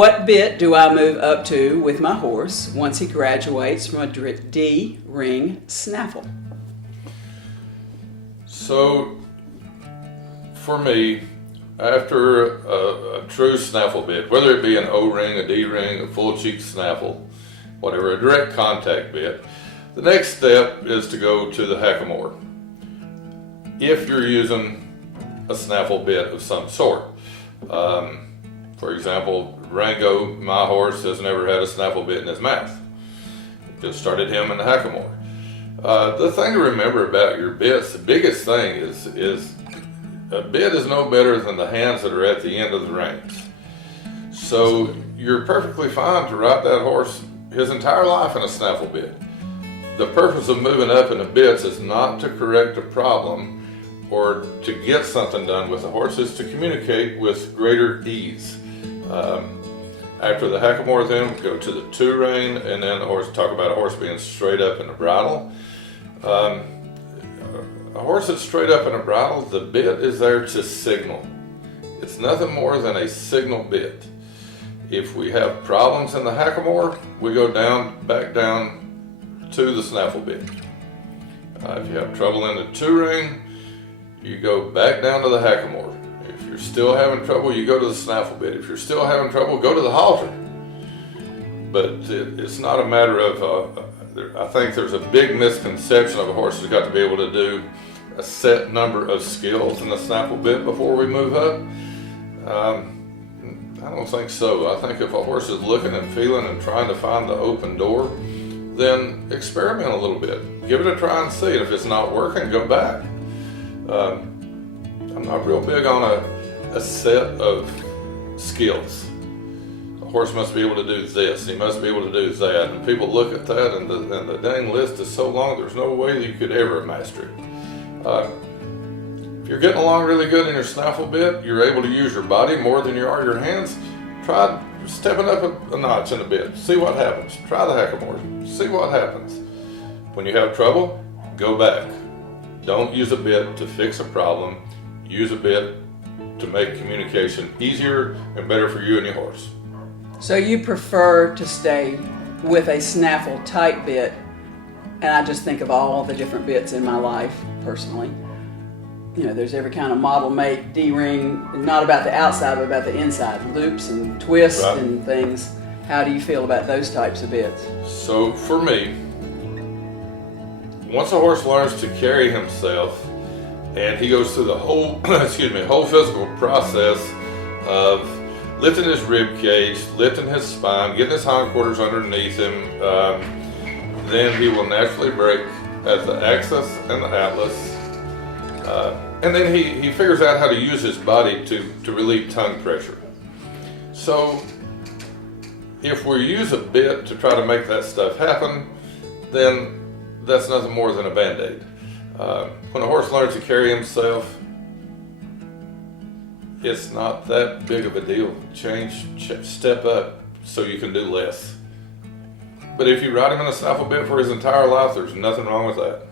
What bit do I move up to with my horse once he graduates from a D-ring snaffle? So, for me, after a true snaffle bit, whether it be an O-ring, a D-ring, a full cheek snaffle, whatever, a direct contact bit, the next step is to go to the hackamore. If you're using a snaffle bit of some sort. For example, Rango, my horse, has never had a snaffle bit in his mouth. Just started him in the hackamore. The thing to remember about your bits, the biggest thing is a bit is no better than the hands that are at the end of the reins. So you're perfectly fine to ride that horse his entire life in a snaffle bit. The purpose of moving up in the bits is not to correct a problem or to get something done with the horse, is to communicate with greater ease. After the hackamore, then go to the two-rein, and then the horse, talk about a horse being straight up in the bridle. A horse that's straight up in the bridle, the bit is there to signal. It's nothing more than a signal bit. If we have problems in the hackamore, we go back down to the snaffle bit. If you have trouble in the two-ring, you go back down to the hackamore. If you're still having trouble, you go to the snaffle bit. If you're still having trouble, go to the halter. But it's not a matter of, I think there's a big misconception of a horse has got to be able to do a set number of skills in the snaffle bit before we move up. I don't think so. I think if a horse is looking and feeling and trying to find the open door, then experiment a little bit. Give it a try and see. And if it's not working, go back. I'm not real big on a set of skills. A horse must be able to do this, he must be able to do that, and people look at that and the dang list is so long, there's no way that you could ever master it. If you're getting along really good in your snaffle bit, you're able to use your body more than you are your hands, try stepping up a notch in a bit, see what happens. Try the hackamore, see what happens. When you have trouble, go back. Don't use a bit to fix a problem. Use a bit to make communication easier and better for you and your horse. So you prefer to stay with a snaffle type bit, and I just think of all the different bits in my life personally. You know, there's every kind of model make, D-ring, not about the outside, but about the inside, loops and twists Right. and things. How do you feel about those types of bits? So for me, once a horse learns to carry himself and he goes through the whole, whole physical process of lifting his rib cage, lifting his spine, getting his hindquarters underneath him, then he will naturally break at the axis and the atlas. And then he figures out how to use his body to relieve tongue pressure. So if we use a bit to try to make that stuff happen, then that's nothing more than a Band-Aid. When a horse learns to carry himself, it's not that big of a deal. Step up so you can do less. But if you ride him in a snaffle bit for his entire life, there's nothing wrong with that.